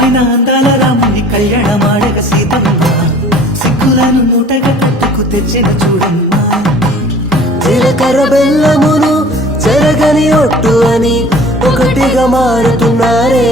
అందమైన అందాల రాముని కళ్యాణమాడగ సీతమ్మ సిగ్గులను మూటగా కట్టుకు తెచ్చిన చూడమ్మా జీలకర్ర బెల్లమును చెరగని ఒట్టు అని ఒకటిగా మారుతున్నారే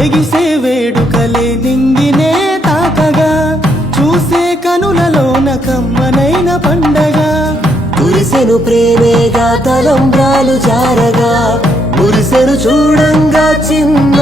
ఎగిసే వేడుకలే నింగినే తాకగా చూసే కనులలోన కమ్మనైన పండగ కురిసెను ప్రేమేగా తలంబ్రాలు జారగా మురిసెను చూడంగా చిన్న